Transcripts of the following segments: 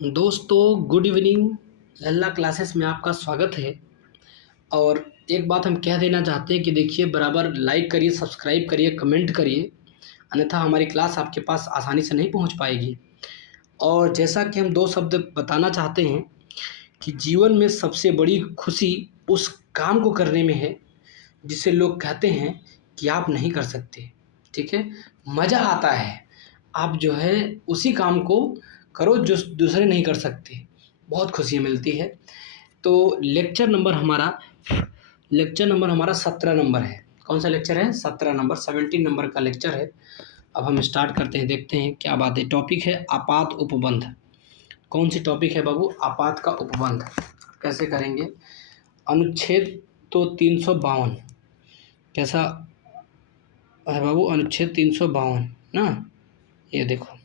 दोस्तों good evening. लल्ला classes में आपका स्वागत है। और एक बात हम कह देना चाहते हैं कि देखिए, बराबर लाइक करिए, सब्सक्राइब करिए, कमेंट करिए, अन्यथा हमारी क्लास आपके पास आसानी से नहीं पहुंच पाएगी। और जैसा कि हम दो शब्द बताना चाहते हैं कि जीवन में सबसे बड़ी खुशी उस काम को करने में है जिसे लोग कहते हैं कि आप नहीं कर सकते। ठीक है, मज़ा आता है। आप जो है उसी काम को करो जो दूसरे नहीं कर सकते, बहुत खुशी मिलती है। तो लेक्चर नंबर हमारा 17 नंबर है। कौन सा लेक्चर है? 17 नंबर, 17 नंबर का लेक्चर है। अब हम स्टार्ट करते हैं, देखते हैं क्या बात है। टॉपिक है आपात उपबंध। कौन सी टॉपिक है बाबू? आपात का उपबंध। कैसे करेंगे? अनुच्छेद तो 352 कैसा है बाबू? अनुच्छेद 352 ना, ये देखो,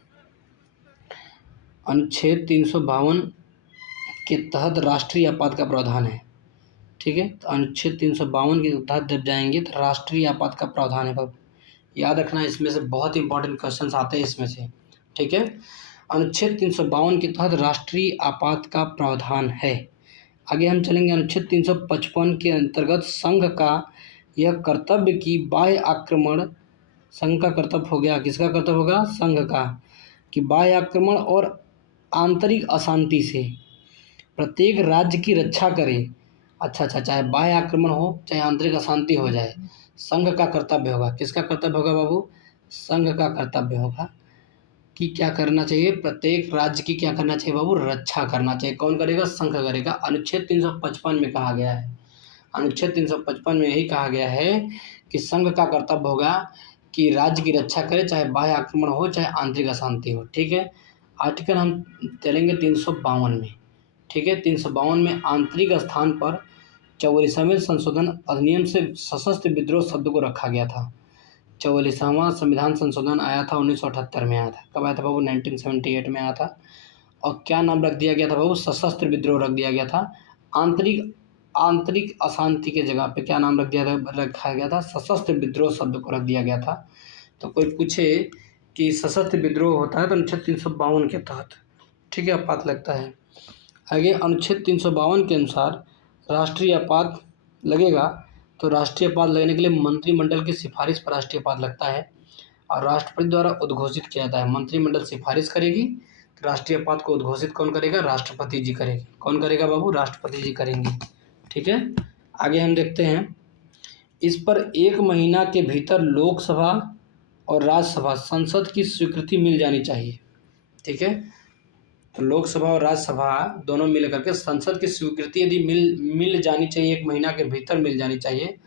अनुच्छेद 352 के तहत राष्ट्रीय आपात का प्रावधान है। ठीक है, तो अनुच्छेद 352 के तहत जब जाएंगे तो राष्ट्रीय आपात का प्रावधान है बाबू, याद रखना। इसमें से बहुत इंपॉर्टेंट क्वेश्चंस आते हैं इसमें से। ठीक है, अनुच्छेद 352 के तहत राष्ट्रीय आपात का प्रावधान है। आगे हम चलेंगे। अनुच्छेद 355 के अंतर्गत संघ का यह कर्तव्य कि बाह्य आक्रमण, संघ का कर्तव्य हो गया, किसका कर्तव्य होगा? संघ का, कि बाह्य आक्रमण और आंतरिक अशांति से प्रत्येक राज्य की रक्षा करे। अच्छा, चाहे बाह्य आक्रमण हो चाहे आंतरिक अशांति हो जाए, संघ का कर्तव्य होगा। किसका कर्तव्य होगा बाबू? संघ का कर्तव्य होगा कि क्या करना चाहिए? प्रत्येक राज्य की क्या करना चाहिए बाबू? रक्षा करना चाहिए। कौन करेगा? संघ करेगा। अनुच्छेद 355 में कहा गया है, अनुच्छेद 355 में यही कहा गया है कि संघ का कर्तव्य होगा कि राज्य की रक्षा करे, चाहे बाह्य आक्रमण हो चाहे आंतरिक अशांति हो। ठीक है, आर्टिकल हम चलेंगे 352 में। ठीक है, 352 में आंतरिक स्थान पर 44वें संशोधन अधिनियम से सशस्त्र विद्रोह शब्द को रखा गया था। 44वां संविधान संशोधन आया था 1978 में आया था। कब आया था बाबू? 1978 में आया था। और क्या नाम रख दिया गया था बाबू? सशस्त्र विद्रोह रख दिया गया था। आंतरिक अशांति के जगह पे क्या नाम रखा गया था? सशस्त्र विद्रोह शब्द को रख दिया गया था। तो कोई पूछे कि सशस्त्र विद्रोह होता है तो अनुच्छेद 352 के तहत, ठीक है, आपात लगता है। आगे अनुच्छेद 352 के अनुसार राष्ट्रीय आपात लगेगा तो राष्ट्रीय आपात लगने के लिए मंत्रिमंडल की सिफारिश पर राष्ट्रीय आपात लगता है और राष्ट्रपति द्वारा उद्घोषित किया जाता है। मंत्रिमंडल सिफारिश करेगी तो राष्ट्रीय आपात को उद्घोषित कौन करेगा? राष्ट्रपति जी करेंगे। कौन करेगा बाबू? राष्ट्रपति जी करेंगे। ठीक है, आगे हम देखते हैं। इस पर 1 महीना के भीतर लोकसभा और राज्यसभा संसद की स्वीकृति मिल जानी चाहिए। ठीक है, तो लोकसभा और राज्यसभा दोनों मिल करके संसद की स्वीकृति यदि मिल जानी चाहिए, 1 महीना के भीतर मिल जानी चाहिए।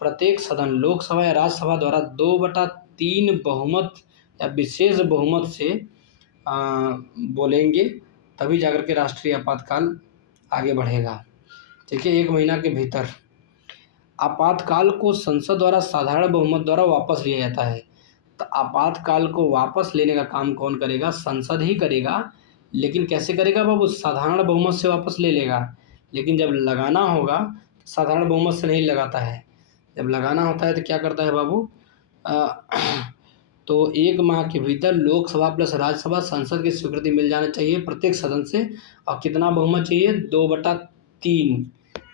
प्रत्येक सदन लोकसभा या राज्यसभा द्वारा 2/3 बहुमत या विशेष बहुमत से बोलेंगे, तभी जाकर के राष्ट्रीय आपातकाल आगे बढ़ेगा। ठीक है, 1 महीना के भीतर। आपातकाल को संसद द्वारा साधारण बहुमत द्वारा वापस लिया जाता है। तो आपातकाल को वापस लेने का काम कौन करेगा? संसद ही करेगा। लेकिन कैसे करेगा बाबू? साधारण बहुमत से वापस ले लेगा। लेकिन जब लगाना होगा तो साधारण बहुमत से नहीं लगाता है। जब लगाना होता है तो क्या करता है बाबू? तो 1 माह के भीतर लोकसभा प्लस राज्यसभा संसद की स्वीकृति मिल जाना चाहिए प्रत्येक सदन से। और कितना बहुमत चाहिए?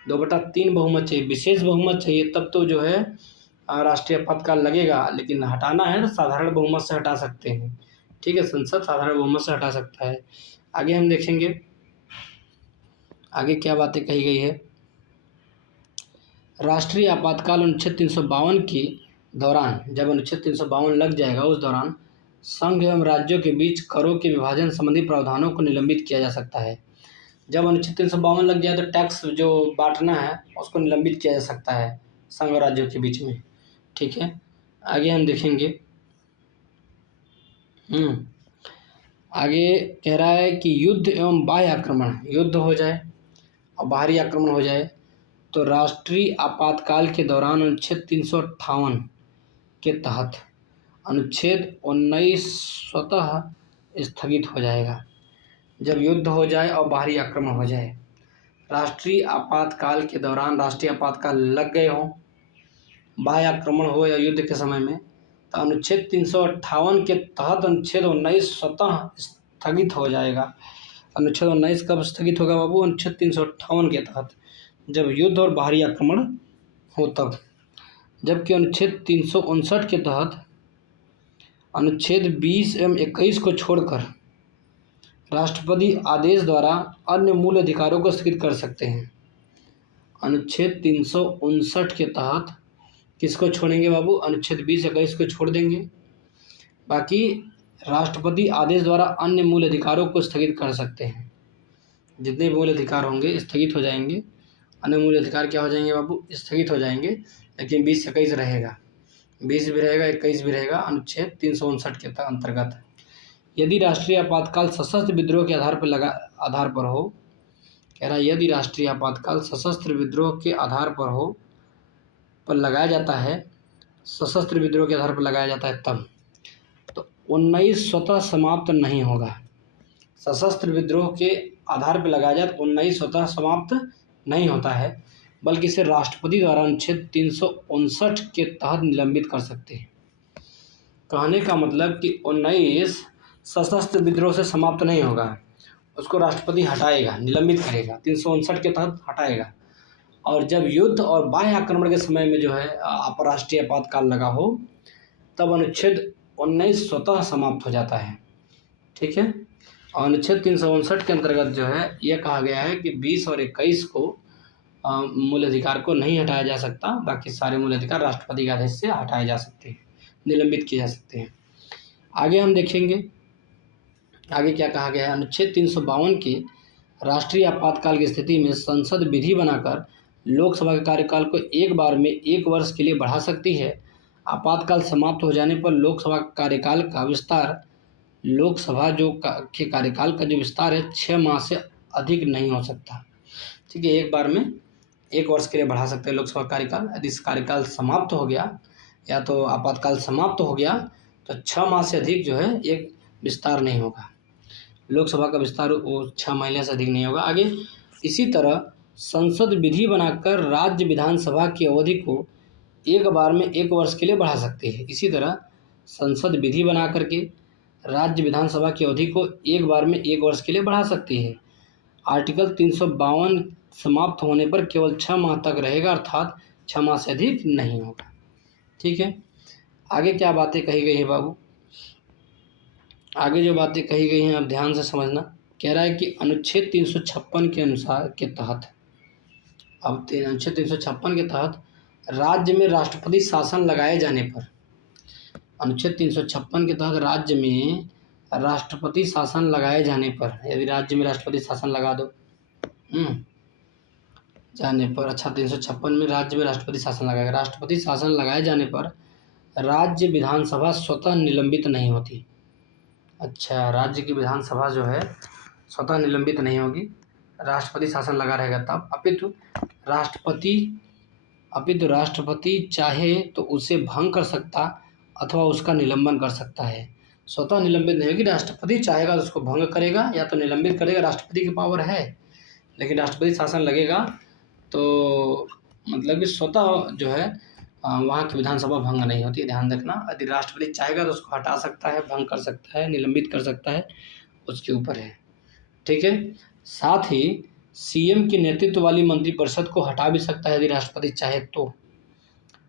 2/3 बहुमत चाहिए, विशेष बहुमत चाहिए, तब तो जो है राष्ट्रीय आपातकाल लगेगा। लेकिन हटाना है तो साधारण बहुमत से हटा सकते हैं। ठीक है, संसद साधारण बहुमत से हटा सकता है। आगे हम देखेंगे आगे क्या बातें कही गई है। राष्ट्रीय आपातकाल अनुच्छेद 352 के दौरान, जब अनुच्छेद 352 लग जाएगा उस दौरान संघ एवं राज्यों के बीच करों के विभाजन संबंधी प्रावधानों को निलंबित किया जा सकता है। जब अनुच्छेद 352 लग जाए तो टैक्स जो बांटना है उसको निलंबित किया जा सकता है संघ और राज्यों के बीच में। ठीक है, आगे हम देखेंगे। आगे कह रहा है कि युद्ध एवं बाह्य आक्रमण, युद्ध हो जाए और बाहरी आक्रमण हो जाए तो राष्ट्रीय आपातकाल के दौरान अनुच्छेद 358 के तहत अनुच्छेद 19 स्वतः स्थगित हो जाएगा। जब युद्ध हो जाए और बाहरी आक्रमण हो जाए, राष्ट्रीय आपातकाल के दौरान राष्ट्रीय आपातकाल लग गए हों, बाह्य आक्रमण हो या युद्ध के समय में, तो अनुच्छेद 358 के तहत अनुच्छेद 19 स्वतः स्थगित हो जाएगा। अनुच्छेद 19 कब स्थगित होगा बाबू? अनुच्छेद 358 के तहत, जब युद्ध और बाहरी आक्रमण हो तब। जबकि अनुच्छेद 359 के तहत अनुच्छेद 20 एवं 21 को छोड़कर राष्ट्रपति आदेश द्वारा अन्य मूल अधिकारों को स्थगित कर सकते हैं। अनुच्छेद 359 के तहत किसको छोड़ेंगे बाबू? अनुच्छेद 20-21 को छोड़ देंगे। बाकी राष्ट्रपति आदेश द्वारा अन्य मूल अधिकारों को स्थगित कर सकते हैं। जितने मूल अधिकार होंगे स्थगित हो जाएंगे। अन्य मूल अधिकार क्या हो जाएंगे बाबू? स्थगित हो जाएंगे। लेकिन 20-21 रहेगा, 20 भी रहेगा, 21 भी रहेगा अनुच्छेद 359 के अंतर्गत। यदि राष्ट्रीय आपातकाल सशस्त्र विद्रोह के आधार पर हो, कह रहा है यदि राष्ट्रीय आपातकाल सशस्त्र विद्रोह के आधार पर लगाया जाता है, सशस्त्र विद्रोह के आधार पर लगाया जाता है तब, तो 19 स्वतः समाप्त नहीं होगा। सशस्त्र विद्रोह के आधार पर लगाया जाए तो 19 स्वतः समाप्त नहीं होता है, बल्कि इसे राष्ट्रपति द्वारा अनुच्छेद 359 के तहत निलंबित कर सकते हैं। कहने का मतलब कि 19 सशस्त्र विद्रोह से समाप्त नहीं होगा, उसको राष्ट्रपति हटाएगा, निलंबित करेगा, 359 के तहत हटाएगा। और जब युद्ध और बाह्य आक्रमण के समय में जो है राष्ट्रीय आपातकाल लगा हो, तब अनुच्छेद 19 स्वतः समाप्त हो जाता है। ठीक है। और अनुच्छेद 359 के अंतर्गत जो है यह कहा गया है कि 20 और 21 को मूल अधिकार को नहीं हटाया जा सकता, बाकी सारे मूल अधिकार राष्ट्रपति के आदेश से हटाए जा सकते हैं, निलंबित किए जा सकते हैं। आगे हम देखेंगे आगे क्या कहा गया है। अनुच्छेद 352 के राष्ट्रीय आपातकाल की स्थिति में संसद विधि बनाकर लोकसभा के कार्यकाल को एक बार में 1 वर्ष के लिए बढ़ा सकती है। आपातकाल समाप्त हो जाने पर लोकसभा कार्यकाल का विस्तार के कार्यकाल का जो विस्तार है 6 माह से अधिक नहीं हो सकता। ठीक है, एक बार में 1 वर्ष के लिए बढ़ा सकते हैं लोकसभा कार्यकाल। यदि इस कार्यकाल समाप्त हो गया या तो आपातकाल समाप्त हो गया तो 6 माह से अधिक जो है एक विस्तार नहीं होगा, लोकसभा का विस्तार वो 6 महीने से अधिक नहीं होगा। आगे इसी तरह संसद विधि बनाकर राज्य विधानसभा की अवधि को एक बार में 1 वर्ष के लिए बढ़ा सकती है। इसी तरह संसद विधि बना करके राज्य विधानसभा की अवधि को एक बार में 1 वर्ष के लिए बढ़ा सकती है। आर्टिकल 352 समाप्त होने पर केवल 6 माह तक रहेगा, अर्थात 6 माह से अधिक नहीं होगा। ठीक है, आगे क्या बातें कही गई है बाबू? आगे जो बातें कही गई हैं आप ध्यान से समझना। कह रहा है कि अनुच्छेद 356 के अनुसार के तहत, अब अनुच्छेद 356 के तहत राज्य में राष्ट्रपति शासन लगाए जाने पर, अनुच्छेद 356 के तहत राज्य में राष्ट्रपति शासन लगाए जाने पर, यदि राज्य में राष्ट्रपति शासन लगा दो जाने पर, अच्छा 356 में राज्य में राष्ट्रपति शासन लगाएगा, राष्ट्रपति शासन लगाए जाने पर राज्य विधानसभा स्वतः निलंबित नहीं होती। अच्छा, राज्य की विधानसभा जो है स्वतः निलंबित नहीं होगी, राष्ट्रपति शासन लगा रहेगा तब। अपितु राष्ट्रपति चाहे तो उसे भंग कर सकता अथवा उसका निलंबन कर सकता है। स्वतः निलंबित नहीं होगी, राष्ट्रपति चाहेगा तो उसको भंग करेगा या तो निलंबित करेगा, राष्ट्रपति की पावर है। लेकिन राष्ट्रपति शासन लगेगा तो मतलब कि स्वतः जो है वहाँ की विधानसभा भंग नहीं होती, ध्यान रखना। यदि राष्ट्रपति चाहेगा तो उसको हटा सकता है, भंग कर सकता है, निलंबित कर सकता है, उसके ऊपर है। ठीक है, साथ ही सीएम की नेतृत्व वाली मंत्रिपरिषद को हटा भी सकता है यदि राष्ट्रपति चाहे तो।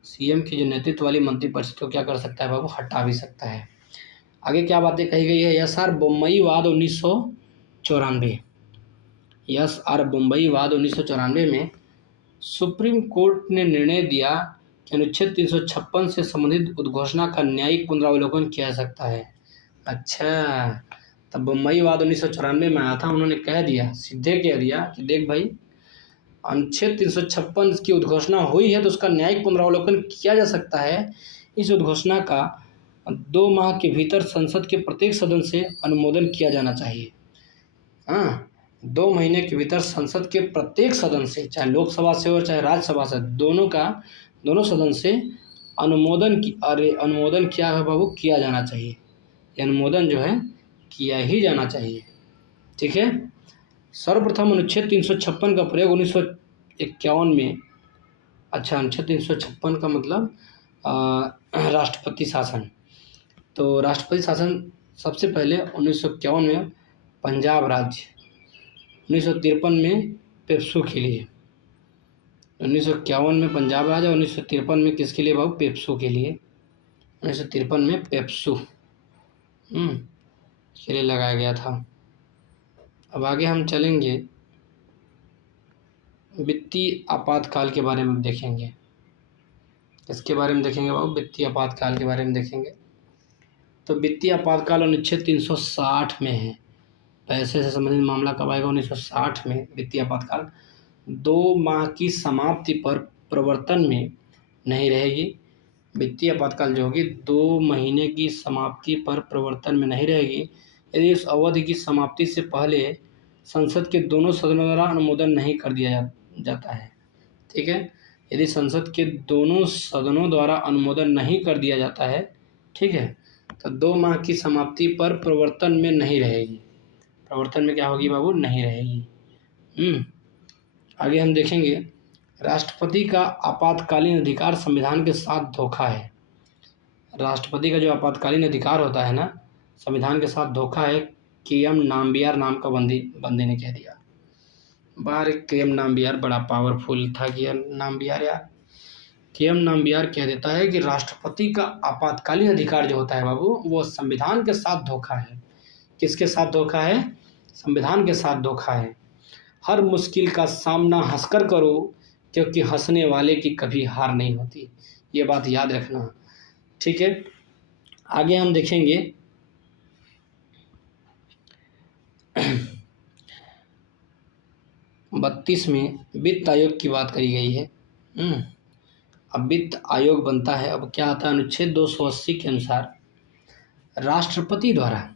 सीएम की जो नेतृत्व वाली मंत्रिपरिषद को क्या कर सकता है बाबू? हटा भी सकता है। आगे क्या बातें कही गई है? एस आर बम्बई वाद 1994 में सुप्रीम कोर्ट ने निर्णय दिया कि अनुच्छेद 356 से संबंधित उद्घोषणा का न्यायिक पुनरावलोकन किया जा सकता है। अच्छा, तब बम्बई वाद 1994 में आया था, उन्होंने कह दिया, सीधे कह दिया कि देख भाई, अनुच्छेद 356 की उद्घोषणा हुई है तो उसका न्यायिक पुनरावलोकन किया जा सकता है। इस उद्घोषणा का 2 माह के भीतर संसद के प्रत्येक सदन से अनुमोदन किया जाना चाहिए। 2 महीने के भीतर संसद के प्रत्येक सदन से, चाहे लोकसभा से हो चाहे राज्यसभा से, दोनों सदन से अनुमोदन क्या है बाबू? किया जाना चाहिए। अनुमोदन जो है किया ही जाना चाहिए। ठीक है, सर्वप्रथम अनुच्छेद 356 का प्रयोग 1951 में, अच्छा अनुच्छेद 356 का मतलब राष्ट्रपति शासन, तो राष्ट्रपति शासन सबसे पहले 1951 में पंजाब राज्य 1953 में पेप्सू के लिए, 1951 में पंजाब राज, और 1953 में किसके लिए बाबू? पेप्सू के लिए। 1953 में पेप्सू के लिए लगाया गया था। अब आगे हम चलेंगे, वित्तीय आपातकाल के बारे में देखेंगे। इसके बारे में देखेंगे बाबू, वित्तीय आपातकाल के बारे में देखेंगे। तो वित्तीय आपातकाल अनुच्छेद 360 में है। पैसे से संबंधित मामला कब आएगा? 1960 में वित्तीय आपातकाल 2 माह की समाप्ति पर प्रवर्तन में नहीं रहेगी। वित्तीय आपातकाल जो होगी 2 महीने की समाप्ति पर प्रवर्तन में नहीं रहेगी यदि उस अवधि की समाप्ति से पहले संसद के दोनों सदनों द्वारा अनुमोदन नहीं कर दिया जाता है। ठीक है, यदि संसद के दोनों सदनों द्वारा अनुमोदन नहीं कर दिया जाता है, ठीक है, तो 2 माह की समाप्ति पर प्रवर्तन में नहीं रहेगी। प्रवर्तन में क्या होगी बाबू? नहीं रहेगी। आगे हम देखेंगे, राष्ट्रपति का आपातकालीन अधिकार संविधान के साथ धोखा है। राष्ट्रपति का जो आपातकालीन अधिकार होता है ना, संविधान के साथ धोखा है। के.एम. नाम्बियार नाम का बंदे ने कह दिया। बाहर के.एम. नाम्बियार बड़ा पावरफुल था। के.एम. नाम्बियार यार, के.एम. नाम्बियार कह देता है कि राष्ट्रपति का आपातकालीन अधिकार जो होता है बाबू, वो संविधान के साथ धोखा है। किसके साथ धोखा है? संविधान के साथ धोखा है। हर मुश्किल का सामना हंसकर करो, क्योंकि हंसने वाले की कभी हार नहीं होती। ये बात याद रखना, ठीक है। आगे हम देखेंगे, 32 में वित्त आयोग की बात करी गई है। अब वित्त आयोग बनता है। अब क्या आता है? अनुच्छेद 280 के अनुसार राष्ट्रपति द्वारा,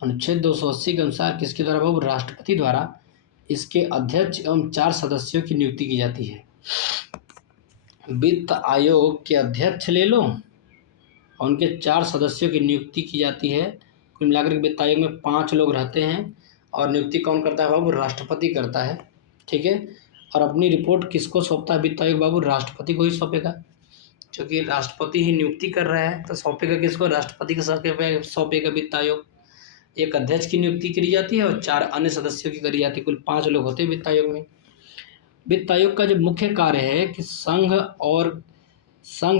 अनुच्छेद 280 के अनुसार किसके द्वारा बाबू? राष्ट्रपति द्वारा इसके अध्यक्ष एवं 4 सदस्यों की नियुक्ति की जाती है। वित्त आयोग के अध्यक्ष ले लो और उनके 4 सदस्यों की नियुक्ति की जाती है। कुल मिलाकर के वित्त आयोग में 5 लोग रहते हैं और नियुक्ति कौन करता है बाबू? राष्ट्रपति करता है। ठीक है, और अपनी रिपोर्ट किसको सौंपता है वित्त आयोग बाबू? राष्ट्रपति को ही सौंपेगा, क्योंकि राष्ट्रपति ही नियुक्ति कर रहा है, तो सौंपेगा किसको? राष्ट्रपति को सौंपेगा वित्त आयोग। एक अध्यक्ष की नियुक्ति करी जाती है और 4 अन्य सदस्यों की करी जाती है। कुल 5 लोग होते हैं वित्त आयोग में। वित्त आयोग का जो मुख्य कार्य है कि संघ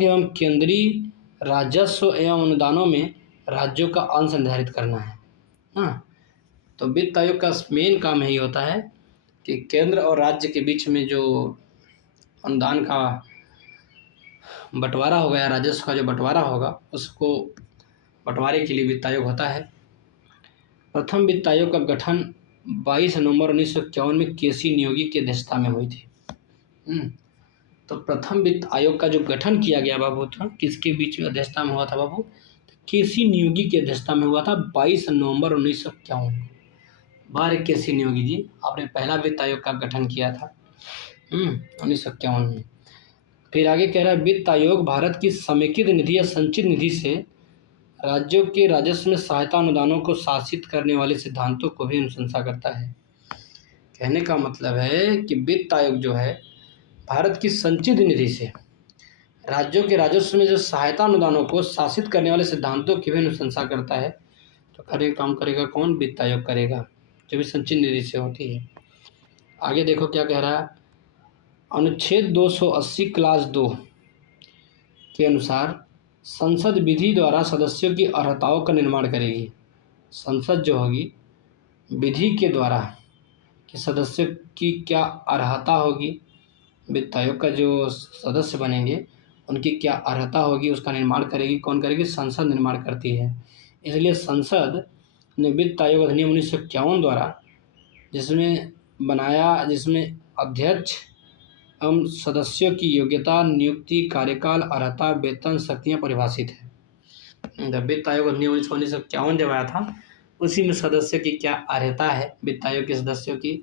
एवं केंद्रीय राजस्व एवं अनुदानों में राज्यों का अंश निर्धारित करना है। तो वित्त आयोग का मेन काम यही होता है कि केंद्र और राज्य के बीच में जो अनुदान का बंटवारा होगा या राजस्व का जो बंटवारा होगा, उसको बंटवारे के लिए वित्त आयोग होता है। प्रथम वित्त आयोग का गठन 22 नवंबर 1951 में के.सी. नियोगी की अध्यक्षता में हुई थी। तो प्रथम वित्त आयोग का जो गठन किया गया बाबू था, किसके बीच में अध्यक्षता में हुआ था बाबू? के.सी. नियोगी की अध्यक्षता में हुआ था 22 नवंबर 1951। बार के.सी. नियोगी जी, आपने पहला वित्त आयोग का गठन किया था 1951 में। फिर आगे कह रहा है, वित्त आयोग भारत की समेकित निधि या संचित निधि से राज्यों के राजस्व में सहायता अनुदानों को शासित करने वाले सिद्धांतों को भी अनुशंसा करता है। कहने का मतलब है कि वित्त आयोग जो है भारत की संचित निधि से राज्यों के राजस्व में जो सहायता अनुदानों को शासित करने वाले सिद्धांतों की भी अनुशंसा करता है। तो काम करेगा कौन? वित्त आयोग करेगा, जो भी संचित निधि से होती है। आगे देखो क्या कह रहा है, अनुच्छेद 280 क्लास 2 के अनुसार संसद विधि द्वारा सदस्यों की अर्हताओं का निर्माण करेगी। संसद जो होगी विधि के द्वारा कि सदस्यों की क्या अर्हता होगी, वित्त आयोग का जो सदस्य बनेंगे उनकी क्या अर्हता होगी, उसका निर्माण करेगी। कौन करेगी? संसद निर्माण करती है। इसलिए संसद ने वित्त आयोग अधिनियम 1951 द्वारा जिसमें अध्यक्ष एवं सदस्यों की योग्यता, नियुक्ति, कार्यकाल, अर्हता, वेतन, शक्तियाँ परिभाषित है। जब वित्त आयोग अधिनियम 1951 जब आया था, उसी में सदस्य की क्या अर्हता है, वित्त आयोग के सदस्यों की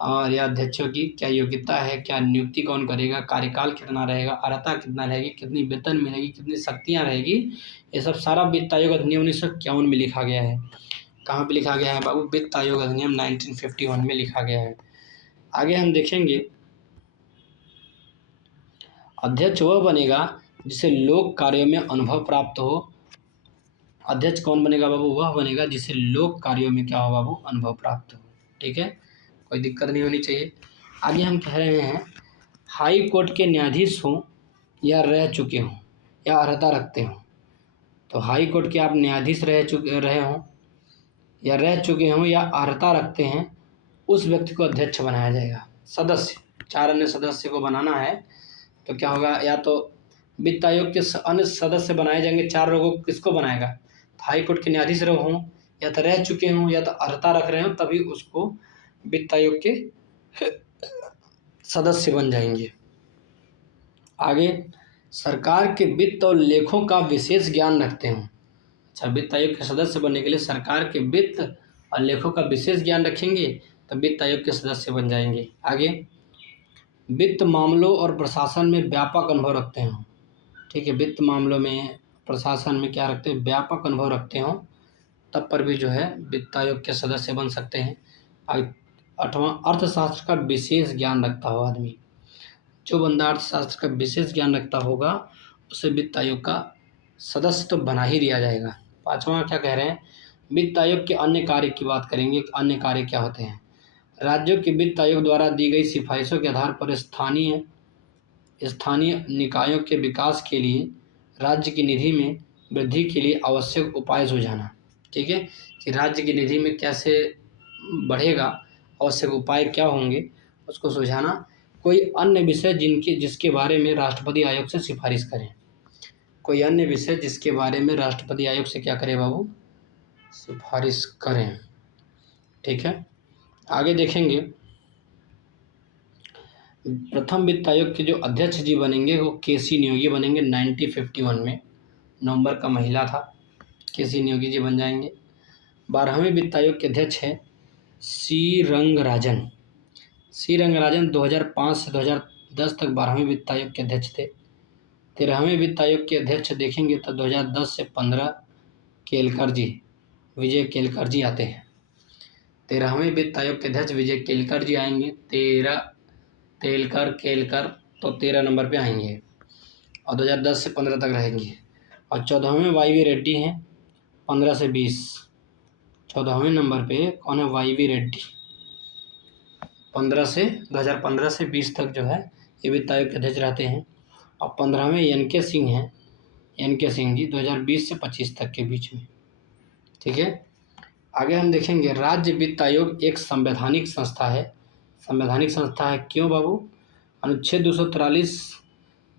और या अध्यक्षों की क्या योग्यता है, क्या नियुक्ति कौन करेगा, कार्यकाल कितना रहेगा, अर्हता कितना रहेगी, कितनी वेतन मिलेगी, कितनी शक्तियाँ रहेगी, ये सब सारा वित्त आयोग अधिनियम 1951 में लिखा गया है। कहाँ पे लिखा गया है बाबू? वित्त आयोग अधिनियम 1951 में लिखा गया है। आगे हम देखेंगे, अध्यक्ष वह बनेगा जिसे लोक कार्यों में अनुभव प्राप्त हो। अध्यक्ष कौन बनेगा बाबू? वह बनेगा जिसे लोक कार्यों में क्या हो बाबू? अनुभव प्राप्त हो। ठीक है, कोई दिक्कत नहीं होनी चाहिए। आगे हम कह रहे हैं हाई कोर्ट के न्यायाधीश हों या रह चुके हों या अर्हता रखते हों। तो हाई कोर्ट के आप न्यायाधीश रहे हों या रह चुके हों या अर्हता रखते हैं, उस व्यक्ति को अध्यक्ष बनाया जाएगा। सदस्य 4 अन्य सदस्य को बनाना है तो क्या होगा, या तो वित्त आयोग के अन्य सदस्य बनाए जाएंगे। 4 लोगों को किसको बनाएगा, तो हाई कोर्ट के न्यायाधीश हों या तो रह चुके हों या तो अर्हता रख रहे हों, तभी उसको वित्त आयोग के सदस्य बन जाएंगे। आगे सरकार के वित्त और लेखों का विशेष ज्ञान रखते हों। अच्छा, वित्त आयोग के सदस्य बनने के लिए सरकार के वित्त और लेखों का विशेष ज्ञान रखेंगे तो वित्त आयोग के सदस्य बन जाएंगे। आगे वित्त मामलों और प्रशासन में व्यापक अनुभव रखते हों। ठीक है, वित्त मामलों में प्रशासन में क्या रखते हैं, व्यापक अनुभव रखते हों, तब पर भी जो है वित्त आयोग के सदस्य बन सकते हैं। 8वां अर्थशास्त्र का विशेष ज्ञान रखता हो आदमी। जो बंदा अर्थशास्त्र का विशेष ज्ञान रखता होगा उसे वित्त आयोग का सदस्य तो बना ही दिया जाएगा। 5वां क्या कह रहे हैं, वित्त आयोग के अन्य कार्य की बात करेंगे। अन्य कार्य क्या होते हैं, राज्यों के वित्त आयोग द्वारा दी गई सिफारिशों के आधार पर स्थानीय निकायों के विकास के लिए राज्य की निधि में वृद्धि के लिए आवश्यक उपाय सुझाना। ठीक है, कि राज्य की निधि में कैसे बढ़ेगा, आवश्यक उपाय क्या होंगे, उसको सुझाना। कोई अन्य विषय जिसके बारे में राष्ट्रपति आयोग से सिफारिश करें। कोई अन्य विषय जिसके बारे में राष्ट्रपति आयोग से क्या करें बाबू, सिफारिश करें। ठीक है, आगे देखेंगे प्रथम वित्त आयोग के जो अध्यक्ष जी बनेंगे वो केसी नियोगी बनेंगे। 1951 में नवंबर का महीना था, केसी नियोगी जी बन जाएंगे। 12वें वित्त आयोग के अध्यक्ष हैं सी रंगराजन। 2005 से 2010 तक 12वें वित्त आयोग के अध्यक्ष थे। 13वें वित्त आयोग के अध्यक्ष देखेंगे तो 2010 से 15 केलकर जी, विजय केलकर जी आते हैं। 13वें वित्त आयोग के अध्यक्ष विजय केलकर जी आएंगे। केलकर तो 13 नंबर पे आएंगे और 2010 से 15 तक रहेंगे। और 14वें वाई.वी. रेड्डी हैं, 15 से 20। 14वें नंबर पे कौन है, वाई.वी. रेड्डी। 2015 से 20 तक जो है ये वित्त आयोग के अध्यक्ष रहते हैं। और 15वें एन.के. सिंह हैं, एन.के. सिंह जी 2020 से 25 तक के बीच में। ठीक है, आगे हम देखेंगे राज्य वित्त आयोग एक संवैधानिक संस्था है। संवैधानिक संस्था है क्यों बाबू, अनुच्छेद 243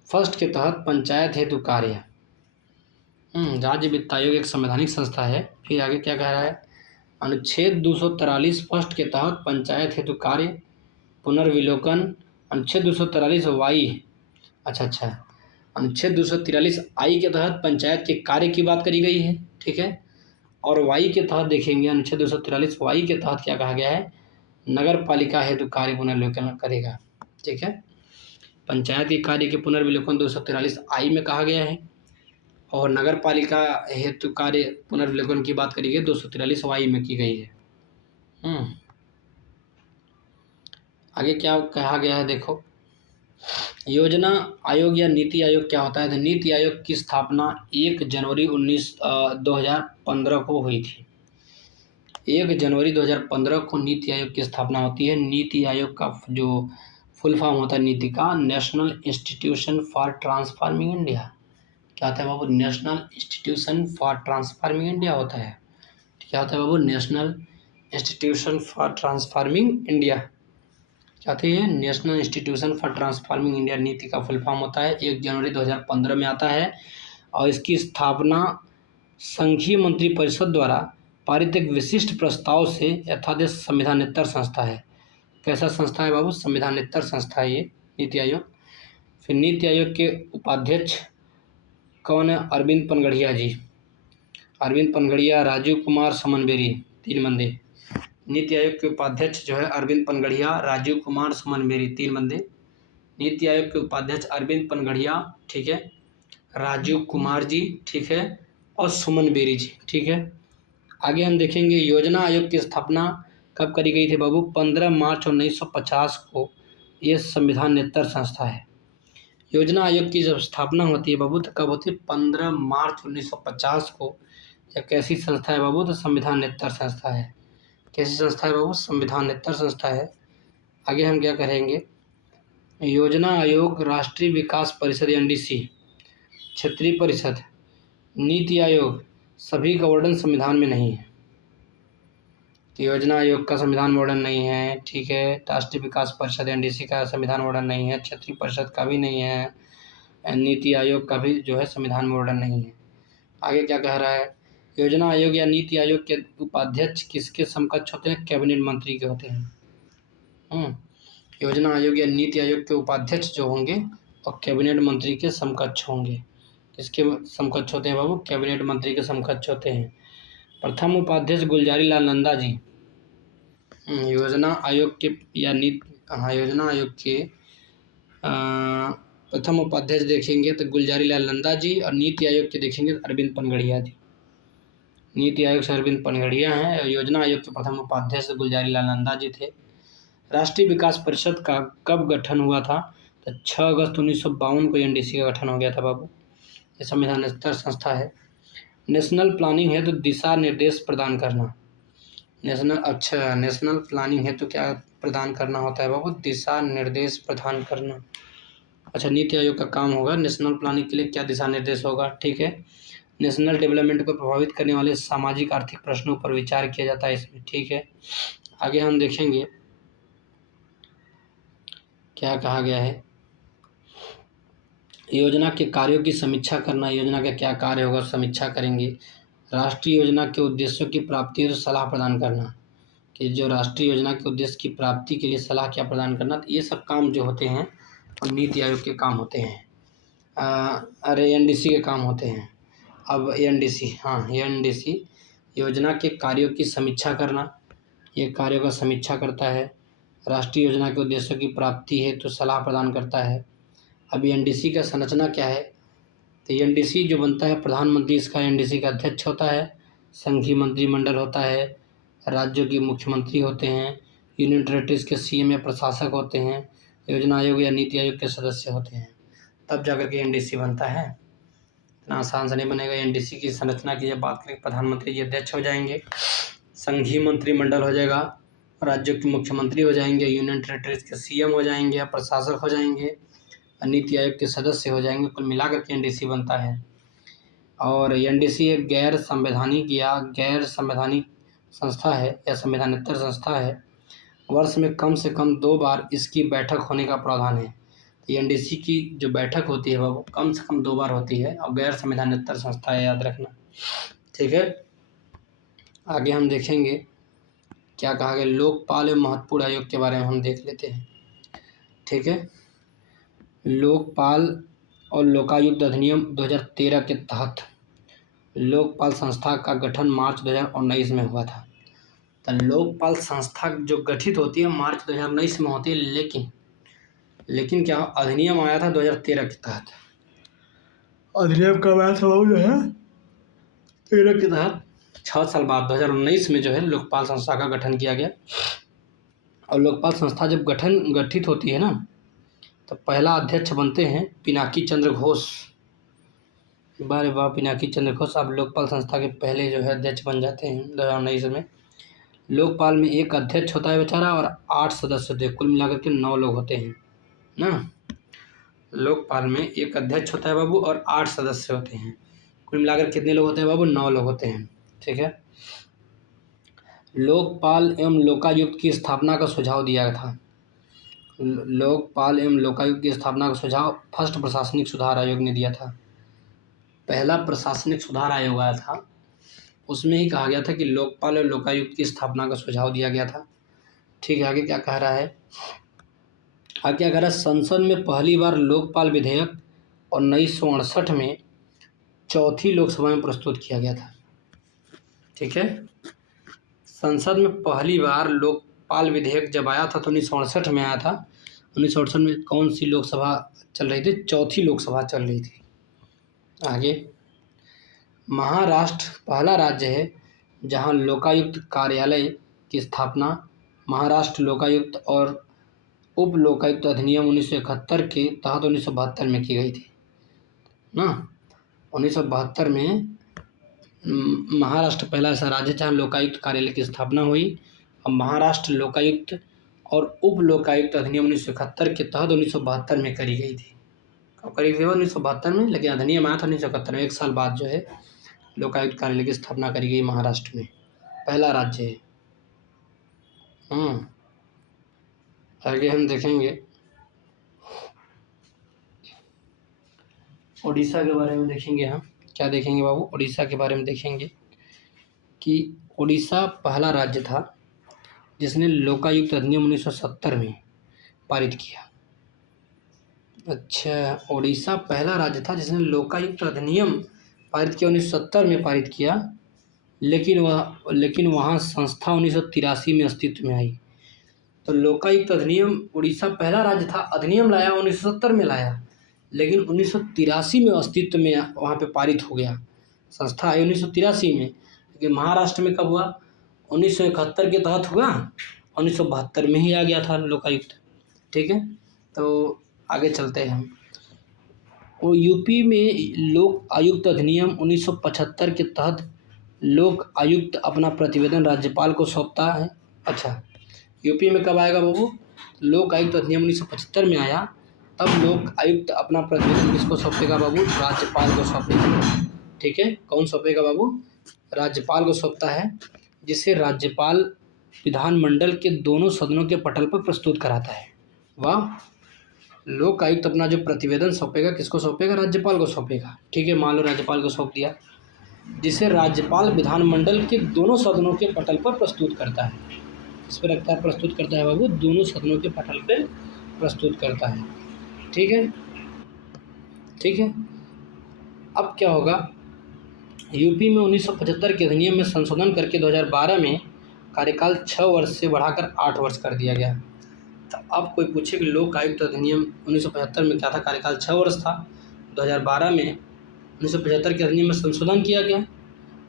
फर्स्ट के तहत पंचायत हेतु कार्य। राज्य वित्त आयोग एक संवैधानिक संस्था है। फिर आगे क्या कह रहा है, अनुच्छेद 243 फर्स्ट के तहत पंचायत हेतु कार्य पुनर्विलोकन। अनुच्छेद 243 वाई, अच्छा, अनुच्छेद 243 आई के तहत पंचायत के कार्य की बात करी गई है। ठीक है, और वाई के तहत देखेंगे अनुच्छेद 243 वाई के तहत क्या कहा गया है, नगर पालिका हेतु कार्य पुनर्विलोकन करेगा। ठीक है, पंचायत के कार्य के पुनर्विलोकन 243 आई में कहा गया है और नगर पालिका हेतु कार्य पुनर्विलोकन की बात करी गई 243 वाई में की गई है। आगे क्या कहा गया है देखो, योजना आयोग या नीति आयोग क्या होता है। तो नीति आयोग की स्थापना 1 जनवरी 2015 को हुई थी। 1 जनवरी 2015 को नीति आयोग की स्थापना होती है। नीति आयोग का जो फुल फॉर्म होता है नीति का, national institution for transforming India. क्या होता है बाबू, national institution for transforming India होता है। क्या होता है बाबू, national institution for transforming India. क्या होती है, national institution for transforming India NITI का फुल फॉर्म होता है। 1 जनवरी 2015 में आता है और इसकी स्थापना संघीय मंत्रिपरिषद द्वारा पारित एक विशिष्ट प्रस्ताव से यथादेश संविधानेतर संस्था है। कैसा संस्था है बाबू, संविधानेतर संस्था है ये नीति आयोग। फिर नीति आयोग के उपाध्यक्ष कौन है, अरविंद पनगड़िया जी। अरविंद पनगड़िया, राजीव कुमार समनबेरी, 3 बंदे। नीति आयोग के उपाध्यक्ष जो है अरविंद पनगड़िया, राजीव कुमार समनबेरी, 3 बंदे। नीति आयोग के उपाध्यक्ष अरविंद पनगड़िया, ठीक है, राजीव कुमार जी, ठीक है, और सुमनबेरी जी। ठीक है, आगे हम देखेंगे योजना आयोग की स्थापना कब करी गई थी बाबू, 15 मार्च 1950 को। ये संविधानेतर संस्था है। योजना आयोग की जब स्थापना होती है बाबू तो कब होती है, 15 मार्च 1950 को। यह कैसी संस्था है बाबू, तो संविधानेतर संस्था है। कैसी संस्था है बाबू? संविधानेतर संस्था है। आगे हम क्या करेंगे? योजना आयोग, राष्ट्रीय विकास परिषद एनडीसी, क्षेत्रीय परिषद, नीति आयोग, सभी का वर्णन संविधान में नहीं है। योजना आयोग का संविधान वर्णन नहीं है, ठीक है। राष्ट्रीय विकास परिषद एनडीसी का संविधान वर्णन नहीं है, क्षेत्रीय परिषद का भी नहीं है, नीति आयोग का भी जो है संविधान में वर्णन नहीं है। आगे क्या कह रहा है? योजना आयोग या नीति आयोग के उपाध्यक्ष किसके समकक्ष होते हैं? कैबिनेट मंत्री के होते हैं। योजना आयोग या नीति आयोग के उपाध्यक्ष जो होंगे और कैबिनेट मंत्री के समकक्ष होंगे। किसके समकक्ष होते हैं बाबू? कैबिनेट मंत्री के समकक्ष होते हैं। प्रथम उपाध्यक्ष गुलजारी लाल नंदा जी। योजना आयोग के या योजना आयोग के प्रथम उपाध्यक्ष देखेंगे तो गुलजारी लाल नंदा जी, और नीति आयोग के देखेंगे तो अरविंद पनगड़िया जी। नीति आयोग से अरविंद पनगड़िया हैं और योजना आयोग के प्रथम उपाध्यक्ष गुलजारी लाल नंदा जी थे। राष्ट्रीय विकास परिषद का कब गठन हुआ था? तो 6 अगस्त 1952 को एनडीसी का गठन हो गया था बाबू। ये संविधानेतर संस्था है। नेशनल प्लानिंग है तो दिशा निर्देश प्रदान करना। नेशनल प्लानिंग है तो क्या प्रदान करना होता है बाबू? दिशा निर्देश प्रदान करना। अच्छा, नीति आयोग का काम होगा नेशनल प्लानिंग के लिए क्या दिशा निर्देश होगा, ठीक है। नेशनल डेवलपमेंट को प्रभावित करने वाले सामाजिक आर्थिक प्रश्नों पर विचार किया जाता है इसमें, ठीक है। आगे हम देखेंगे क्या कहा गया है। योजना के कार्यों की समीक्षा करना। योजना का क्या कार्य होगा, समीक्षा करेंगे। राष्ट्रीय योजना के उद्देश्यों की प्राप्ति और सलाह प्रदान करना, कि जो राष्ट्रीय योजना के उद्देश्य की प्राप्ति के लिए सलाह क्या प्रदान करना, तो ये सब काम जो होते हैं और नीति आयोग के काम होते हैं। एनडीसी के काम होते हैं। अब एनडीसी योजना के कार्यों की समीक्षा करना, ये कार्यों का समीक्षा करता है। राष्ट्रीय योजना के उद्देश्यों की प्राप्ति है तो सलाह प्रदान करता है। अब एनडीसी का संरचना क्या है? तो एनडीसी जो बनता है, प्रधानमंत्री इसका एनडीसी का अध्यक्ष होता है, संघीय मंत्रिमंडल होता है, राज्यों के मुख्यमंत्री होते हैं, यूनियन टेरिटरीज के सीएम या प्रशासक होते हैं, योजना आयोग या नीति आयोग के सदस्य होते हैं, तब जाकर के एनडीसी बनता है। इतना आसान से नहीं बनेगा। एनडीसी की संरचना की जब बात करें, प्रधानमंत्री जी अध्यक्ष हो जाएंगे, संघीय मंत्रिमंडल हो जाएगा, राज्यों के मुख्यमंत्री हो जाएंगे, यूनियन टेरिटरीज के सीएम हो जाएंगे या प्रशासक हो जाएंगे, नीति आयोग के सदस्य हो जाएंगे। कुल मिलाकर के एनडीसी बनता है। और एनडीसी एक गैर संवैधानिक संस्था है या संविधानेतर संस्था है। वर्ष में कम से कम 2 बार इसकी बैठक होने का प्रावधान है। एनडीसी की जो बैठक होती है वो कम से कम 2 बार होती है और गैर संवैधानेतर संस्था है, याद रखना, ठीक है। आगे हम देखेंगे क्या कहा गया। लोकपाल एवं महत्वपूर्ण आयोग के बारे में हम देख लेते हैं, ठीक है। लोकपाल और लोकायुक्त अधिनियम 2013 के तहत लोकपाल संस्था का गठन मार्च 2019 में हुआ था। तो लोकपाल संस्था जो गठित होती है मार्च 2019 में होती है, लेकिन क्या अधिनियम आया था 2013 के तहत। अधिनियम कब आया था जो है 13 के तहत, 6 साल बाद 2019 में जो है लोकपाल संस्था का गठन किया गया। और लोकपाल संस्था जब गठित होती है ना, तो पहला अध्यक्ष बनते हैं पिनाकी चंद्र घोष। बारे बार पिनाकी चंद्र घोष अब लोकपाल संस्था के पहले जो है अध्यक्ष बन जाते हैं 2019 में। लोकपाल में एक अध्यक्ष होता है बेचारा और 8 सदस्य होते हैं, कुल मिलाकर के 9 लोग होते हैं ना। लोकपाल में एक अध्यक्ष होता है बाबू और 8 सदस्य होते हैं, कुल मिलाकर कितने लोग होते हैं बाबू? 9 लोग होते हैं, ठीक है। लोकपाल एवं लोकायुक्त की स्थापना का सुझाव दिया था। लोकपाल एवं लोकायुक्त की स्थापना का सुझाव फर्स्ट प्रशासनिक सुधार आयोग ने दिया था। पहला प्रशासनिक सुधार आयोग आया था, उसमें ही कहा गया था कि लोकपाल और लोकायुक्त की स्थापना का सुझाव दिया गया था, ठीक है। आगे क्या कह रहा है? आगे क्या कह रहा है? संसद में पहली बार लोकपाल विधेयक और 1968 में चौथी लोकसभा में प्रस्तुत किया गया था, ठीक है। संसद में पहली बार लोकपाल विधेयक जब आया था तो 1968 में आया था। 1968 में कौन सी लोकसभा चल रही थी? चौथी लोकसभा चल रही थी। आगे, महाराष्ट्र पहला राज्य है जहां लोकायुक्त कार्यालय की स्थापना महाराष्ट्र लोकायुक्त और उप लोकायुक्त अधिनियम 1971 के तहत 1972 में की गई थी ना। 1972 में महाराष्ट्र पहला ऐसा राज्य जहाँ लोकायुक्त कार्यालय की स्थापना हुई अब महाराष्ट्र लोकायुक्त और उप लोकायुक्त अधिनियम 1971 के तहत 1972 में करी गई थी। कब करी गई? 1972 में, लेकिन अधिनियम आया था 1971 में। 1 साल बाद जो है लोकायुक्त कार्यालय की स्थापना करी गई महाराष्ट्र में, पहला राज्य है। आगे हम देखेंगे उड़ीसा के बारे में देखेंगे। हम क्या देखेंगे बाबू? उड़ीसा के बारे में देखेंगे कि उड़ीसा पहला राज्य था जिसने लोकायुक्त अधिनियम 1970 में पारित किया। अच्छा, उड़ीसा पहला राज्य था जिसने लोकायुक्त अधिनियम पारित किया, 1970 में पारित किया, लेकिन वहाँ संस्था 1983 में अस्तित्व में आई। तो लोकायुक्त अधिनियम उड़ीसा पहला राज्य था, अधिनियम लाया 1970 में लाया, लेकिन 1983 में अस्तित्व में वहाँ पे पारित हो गया। संस्था आई 1983 में, लेकिन महाराष्ट्र में कब हुआ? 1971 के तहत हुआ, 1972 में ही आ गया था लोकायुक्त। ठीक है, तो आगे चलते हैं हम। वो यूपी में लोक आयुक्त अधिनियम 1975 के तहत लोक आयुक्त अपना प्रतिवेदन राज्यपाल को सौंपता है। अच्छा, यूपी में कब आएगा बाबू? लोक आयुक्त अधिनियम 1975 में आया, तब लोक आयुक्त अपना प्रतिवेदन किसको सौंपेगा बाबू? राज्यपाल को सौंपेगा। ठीक है, कौन सौंपेगा बाबू? राज्यपाल को सौंपता है, जिसे राज्यपाल विधानमंडल के दोनों सदनों के पटल पर प्रस्तुत कराता है। वाह, लोक आयुक्त अपना जो प्रतिवेदन सौंपेगा किसको सौंपेगा? राज्यपाल को सौंपेगा। ठीक है, मान लो राज्यपाल को सौंप दिया, जिसे राज्यपाल विधानमंडल के दोनों सदनों के पटल पर प्रस्तुत करता है। इस पर रखता है, प्रस्तुत करता है बाबू, दोनों सदनों के पटल पर प्रस्तुत करता है। ठीक है, ठीक है। अब क्या होगा? यूपी में 1975 के अधिनियम में संशोधन करके 2012 में कार्यकाल 6 वर्ष से बढ़ाकर 8 वर्ष कर दिया गया। तो अब कोई पूछे कि लोक आयुक्त अधिनियम 1975 में क्या था? कार्यकाल 6 वर्ष था। 2012 में 1975 के अधिनियम में संशोधन किया गया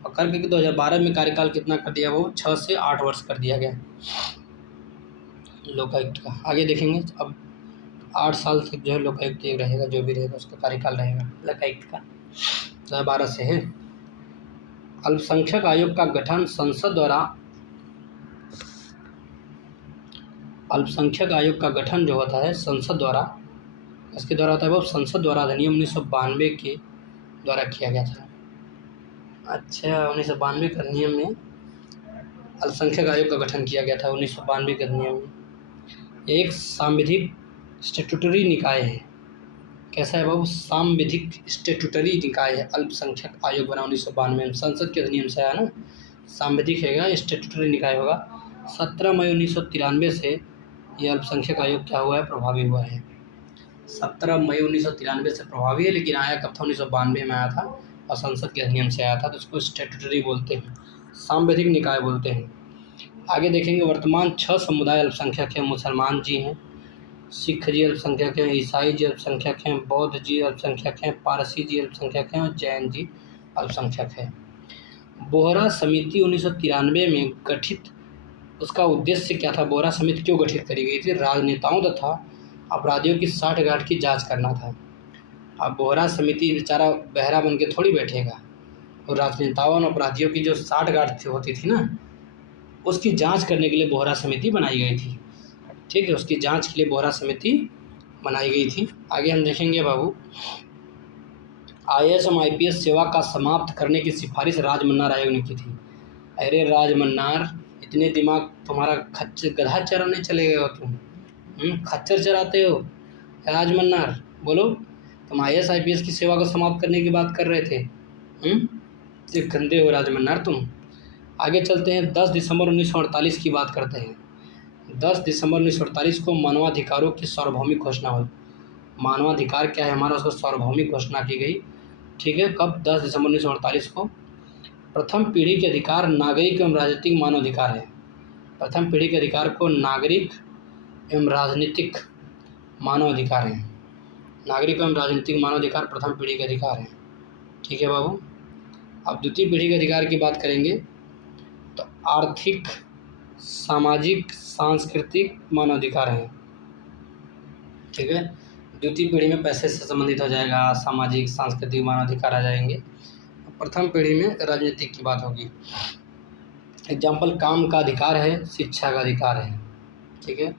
और करके 2012 में कार्यकाल कितना कर दिया? वो 6 से 8 वर्ष कर दिया गया लोकायुक्त का। आगे देखेंगे। अब 8 साल तक जो है लोकायुक्त एक रहेगा, जो भी रहेगा उसका कार्यकाल रहेगा लोकायुक्त का। 2012 से है। अल्पसंख्यक आयोग का गठन संसद द्वारा, अल्पसंख्यक आयोग का गठन जो होता है संसद द्वारा, इसके द्वारा होता है वो संसद द्वारा अधिनियम 1992 के द्वारा किया गया था। अच्छा, 1992 के अधिनियम में अल्पसंख्यक आयोग का गठन किया गया था 1992 के अधिनियम में। एक सांविधिक स्टैट्यूटरी निकाय है। कैसा है बाबू? सांविधिक स्टैट्यूटरी निकाय है। अल्पसंख्यक आयोग बना 1992 में, संसद के अधिनियम से आया ना। सांविधिक है, स्टैट्यूटरी निकाय होगा। 17 मई 1993 से ये अल्पसंख्यक आयोग क्या हुआ है? प्रभावी हुआ है। 17 मई 1993 से प्रभावी है, लेकिन आया कब था? 1992 में आया था और संसद के अधिनियम से आया था, तो उसको स्टैट्यूटरी बोलते हैं, सांविधिक निकाय बोलते हैं। आगे देखेंगे। वर्तमान 6 समुदाय अल्पसंख्यक हैं। मुसलमान जी हैं, सिख जी अल्पसंख्यक हैं, ईसाई जी अल्पसंख्यक हैं, बौद्ध जी अल्पसंख्यक हैं, पारसी जी अल्पसंख्यक हैं और जैन जी अल्पसंख्यक हैं। बोहरा समिति 1993 में गठित, उसका उद्देश्य क्या था? बोहरा समिति क्यों गठित करी गई थी? राजनेताओं तथा अपराधियों की साठगांठ की जांच करना था। अब बोहरा समिति बेचारा बहरा बन के थोड़ी बैठेगा, और राजनेताओं और अपराधियों की जो साठगांठ होती थी ना, उसकी जांच करने के लिए बोहरा समिति बनाई गई थी। ठीक है, उसकी जांच के लिए बोहरा समिति बनाई गई थी। आगे हम देखेंगे बाबू। IAS और IPS सेवा का समाप्त करने की सिफारिश राजमन्नार आयोग ने की थी। अरे राजमन्नार, इतने दिमाग तुम्हारा, खच्चर गधा चराने चले गए हो तुम? खच्चर चराते हो राजमन्नार? बोलो, तुम IAS IPS की सेवा को समाप्त करने की बात कर रहे थे। ये गंदे हो राजमन्नार तुम। आगे चलते हैं। 10 दिसंबर 1948 की बात करते हैं। 10 दिसंबर 1948 को मानवाधिकारों की सार्वभौमिक घोषणा हुई। मानवाधिकार क्या है हमारा? उसको सार्वभौमिक घोषणा की गई। ठीक है, कब? 10 दिसंबर 1948 को। प्रथम पीढ़ी के अधिकार नागरिक एवं राजनीतिक मानवाधिकार है। प्रथम पीढ़ी के अधिकार को नागरिक एवं राजनीतिक मानवाधिकार हैं। नागरिक एवं राजनीतिक मानवाधिकार प्रथम पीढ़ी के अधिकार हैं। ठीक है बाबू। अब द्वितीय पीढ़ी के अधिकार की बात करेंगे तो आर्थिक, सामाजिक, सांस्कृतिक मानवाधिकार हैं। ठीक है, द्वितीय पीढ़ी में पैसे से संबंधित हो जाएगा, सामाजिक सांस्कृतिक मानवाधिकार आ जाएंगे। प्रथम पीढ़ी में राजनीतिक की बात होगी। एग्जाम्पल, काम का अधिकार है, शिक्षा का अधिकार है। ठीक है।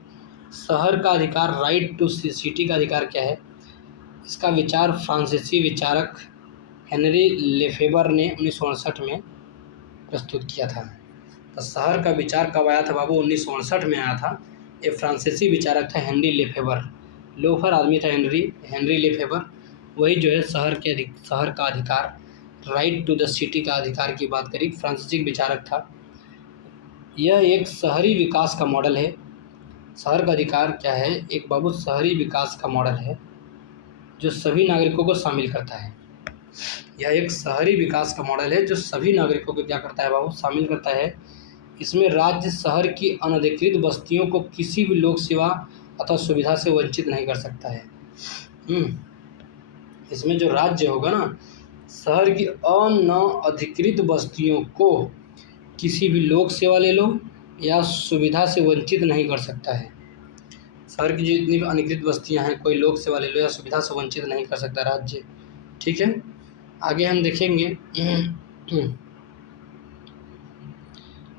शहर का अधिकार, राइट टू सिटी का अधिकार क्या है? इसका विचार फ्रांसीसी विचारक हेनरी लेफेबर ने 1968 में प्रस्तुत किया था। तो शहर का विचार कब आया था बाबू? 1968 में आया था। ये फ्रांसीसी विचारक था हेनरी लेफेबर। लोफर आदमी था हेनरी लेफेबर। वही जो है शहर का अधिकार, राइट टू द सिटी का अधिकार की बात करी, फ्रांसीसी विचारक था। यह एक शहरी विकास का मॉडल है। शहर का अधिकार क्या है? एक बाबू शहरी विकास का मॉडल है जो सभी नागरिकों को शामिल करता है। यह एक शहरी विकास का मॉडल है जो सभी नागरिकों को क्या करता है बाबू? शामिल करता है। इसमें राज्य शहर की अनधिकृत बस्तियों को किसी भी लोक सेवा अथवा सुविधा से वंचित नहीं कर सकता है। इसमें जो राज्य होगा ना, शहर की अनधिकृत बस्तियों को किसी भी लोक सेवा ले लो या सुविधा से वंचित नहीं कर सकता है। शहर की जितनी भी अनधिकृत बस्तियां हैं, कोई लोक सेवा ले लो या सुविधा से वंचित नहीं कर सकता राज्य। ठीक है। आगे हम देखेंगे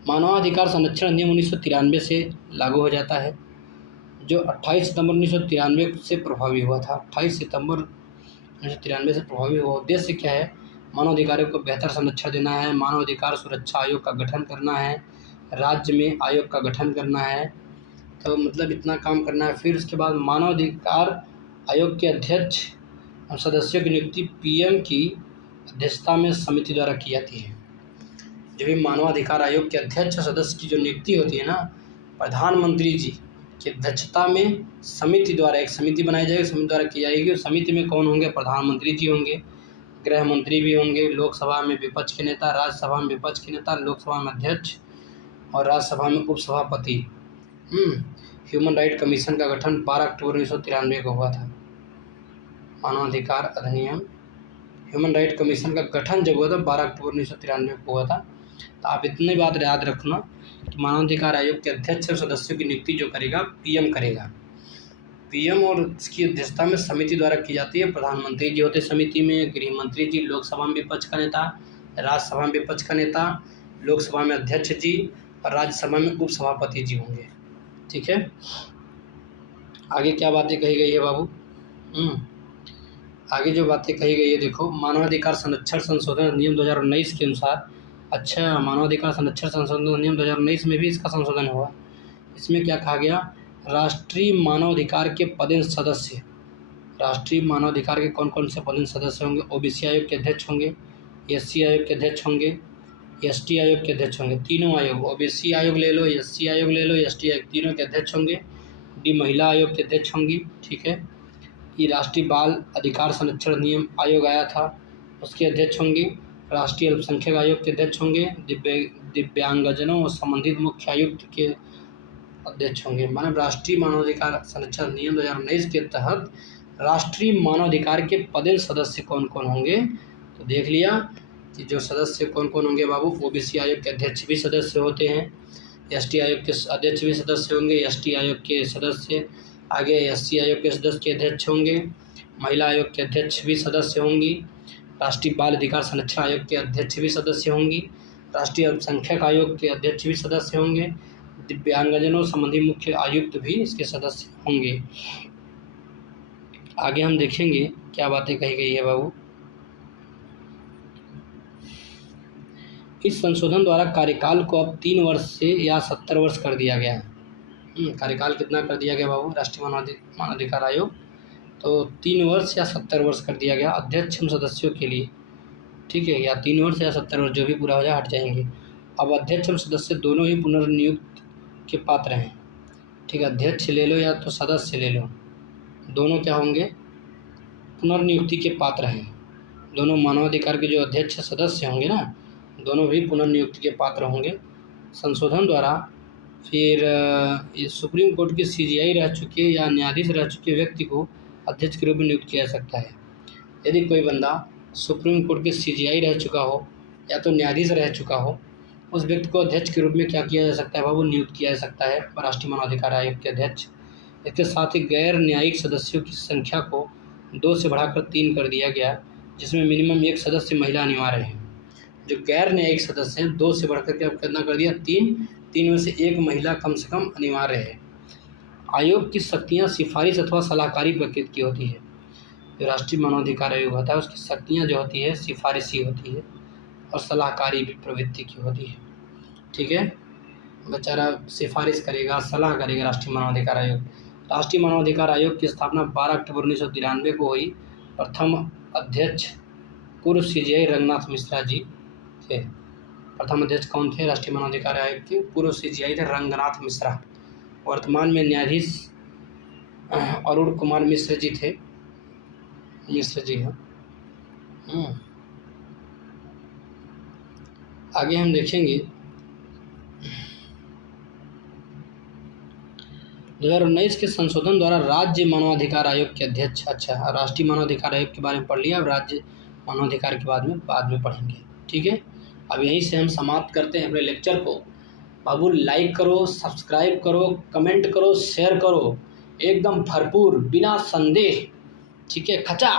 मानवाधिकार संरक्षण अधिनियम 1993 से लागू हो जाता है, जो 28 सितंबर 1993 से प्रभावी हुआ था। 28 सितंबर 1993 से प्रभावी हुआ। उद्देश्य क्या है? मानवाधिकारों को बेहतर संरक्षण देना है, मानवाधिकार सुरक्षा आयोग का गठन करना है, राज्य में आयोग का गठन करना है। तो मतलब इतना काम करना है। फिर उसके बाद मानवाधिकार आयोग के अध्यक्ष और सदस्यों की नियुक्ति पीएम की अध्यक्षता में समिति द्वारा की जाती है। जो भी मानवाधिकार आयोग के अध्यक्ष और सदस्य की जो नियुक्ति होती है ना, प्रधानमंत्री जी की अध्यक्षता में समिति द्वारा, एक समिति बनाई जाएगी, समिति द्वारा की जाएगी। उस समिति में कौन होंगे? प्रधानमंत्री जी होंगे, गृह मंत्री भी होंगे, लोकसभा में विपक्ष के नेता, राज्यसभा में विपक्ष के नेता, लोकसभा में अध्यक्ष और राज्यसभा में उपसभापति। ह्यूमन राइट कमीशन का गठन 12 अक्टूबर 1993 को हुआ था। मानवाधिकार अधिनियम, ह्यूमन राइट कमीशन का गठन जब हुआ था 12 अक्टूबर 1993 को हुआ था। तो आप इतनी बात याद रखना कि मानवाधिकार आयोग के अध्यक्ष और सदस्यों की नियुक्ति जो करेगा पीएम करेगा। पीएम और इसकी अध्यक्षता में समिति द्वारा की जाती है। प्रधानमंत्री जी होते समिति में, गृह मंत्री जी, लोकसभा में विपक्ष का नेता, राज्यसभा में विपक्ष का नेता, लोकसभा में अध्यक्ष जी और राज्यसभा में उपसभापति जी होंगे। ठीक है। आगे क्या बातें कही गई है बाबू? आगे जो बातें कही गई है देखो, मानवाधिकार संरक्षण संशोधन अधिनियम 2019 के अनुसार, अच्छा, मानवाधिकार संरक्षण संशोधन अधिनियम 2019 में भी इसका संशोधन हुआ। इसमें क्या कहा गया? राष्ट्रीय मानवाधिकार के पदेन सदस्य, राष्ट्रीय मानवाधिकार के कौन कौन से पदेन सदस्य होंगे? ओबीसी आयोग के अध्यक्ष होंगे, एससी आयोग के अध्यक्ष होंगे, एसटी आयोग के अध्यक्ष होंगे। तीनों आयोग, ओबीसी आयोग ले लो, एससी आयोग ले लो, एसटी आयोग, तीनों के अध्यक्ष होंगे। डी महिला आयोग के अध्यक्ष होंगी। ठीक है। ये राष्ट्रीय बाल अधिकार संरक्षण अधिनियम आयोग आया था, उसके अध्यक्ष होंगे। राष्ट्रीय अल्पसंख्यक आयोग के अध्यक्ष होंगे। दिव्यांगजनों और संबंधित मुख्य आयुक्त के अध्यक्ष होंगे। मानव राष्ट्रीय मानवाधिकार संरक्षण अधिनियम 2019 के तहत राष्ट्रीय मानवाधिकार के पदेन सदस्य कौन कौन होंगे? तो देख लिया कि जो सदस्य कौन कौन होंगे बाबू। ओबीसी आयोग के अध्यक्ष भी सदस्य होते हैं, एसटी आयोग के अध्यक्ष भी सदस्य होंगे, एसटी आयोग के सदस्य, आगे एससी आयोग के सदस्य के अध्यक्ष होंगे, महिला आयोग के अध्यक्ष भी सदस्य होंगी, राष्ट्रीय बाल अधिकार संरक्षण आयोग के अध्यक्ष भी सदस्य होंगी, राष्ट्रीय अल्पसंख्यक आयोग के अध्यक्ष भी सदस्य होंगे, दिव्यांगजनों संबंधी मुख्य आयुक्त भी इसके सदस्य होंगे। आगे हम देखेंगे क्या बातें कही गई है बाबू। इस संशोधन द्वारा कार्यकाल को अब 3 वर्ष से या 70 वर्ष कर दिया गया है। कार्यकाल कितना कर दिया गया बाबू राष्ट्रीय मानवाधिकार आयोग? तो 3 वर्ष या 70 वर्ष कर दिया गया अध्यक्ष सदस्यों के लिए। ठीक है, या 3 वर्ष या 70 वर्ष, जो भी पूरा हो जाए हट जाएंगे। अब अध्यक्ष और सदस्य दोनों ही पुनर्नियुक्त के पात्र हैं। ठीक है, अध्यक्ष ले लो या तो सदस्य ले लो, दोनों क्या होंगे? पुनर्नियुक्ति के पात्र हैं। दोनों मानवाधिकार के जो अध्यक्ष सदस्य होंगे ना, दोनों भी पुनर्नियुक्ति के पात्र होंगे। संशोधन द्वारा फिर ये सुप्रीम कोर्ट के सीजीआई रह चुके या न्यायाधीश रह चुके व्यक्ति को अध्यक्ष के रूप में नियुक्त किया जा सकता है। यदि कोई बंदा सुप्रीम कोर्ट के सीजीआई रह चुका हो या तो न्यायाधीश रह चुका हो, उस व्यक्ति को अध्यक्ष के रूप में क्या किया जा सकता है बाबू? नियुक्त किया जा सकता है राष्ट्रीय मानवाधिकार आयोग के अध्यक्ष। इसके साथ ही गैर न्यायिक सदस्यों की संख्या को 2 से बढ़ाकर 3 कर दिया गया, जिसमें मिनिमम 1 सदस्य महिला अनिवार्य है। जो गैर न्यायिक सदस्य हैं 2 से बढ़कर के अब कितना कर दिया 3 में से 1 महिला कम से कम अनिवार्य है। आयोग की शक्तियाँ सिफारिश अथवा सलाहकारी प्रकृति की होती है। जो राष्ट्रीय मानवाधिकार आयोग होता है उसकी शक्तियाँ जो होती है सिफारिशी होती है और सलाहकारी प्रवृत्ति की होती है। ठीक है, बेचारा सिफारिश करेगा, सलाह करेगा राष्ट्रीय मानवाधिकार आयोग। राष्ट्रीय मानवाधिकार आयोग की स्थापना 12 अक्टूबर 1993 को हुई। प्रथम अध्यक्ष पूर्व CJI रंगनाथ मिश्रा जी थे। प्रथम अध्यक्ष कौन थे राष्ट्रीय मानवाधिकार आयोग के? पूर्व CJI थे रंगनाथ मिश्रा। वर्तमान में न्यायाधीश अरुण कुमार मिश्र जी थे। मिश्र जी हैं। आगे हम देखेंगे 2019 के संशोधन द्वारा राज्य मानवाधिकार आयोग के अध्यक्ष। अच्छा, राष्ट्रीय मानवाधिकार आयोग के बारे में पढ़ लिया, अब राज्य मानवाधिकार के बाद में पढ़ेंगे। ठीक है, अब यहीं से हम समाप्त करते हैं अपने लेक्चर को। बाबू लाइक करो, सब्सक्राइब करो, कमेंट करो, शेयर करो, एकदम भरपूर बिना संदेह। ठीक है, खचा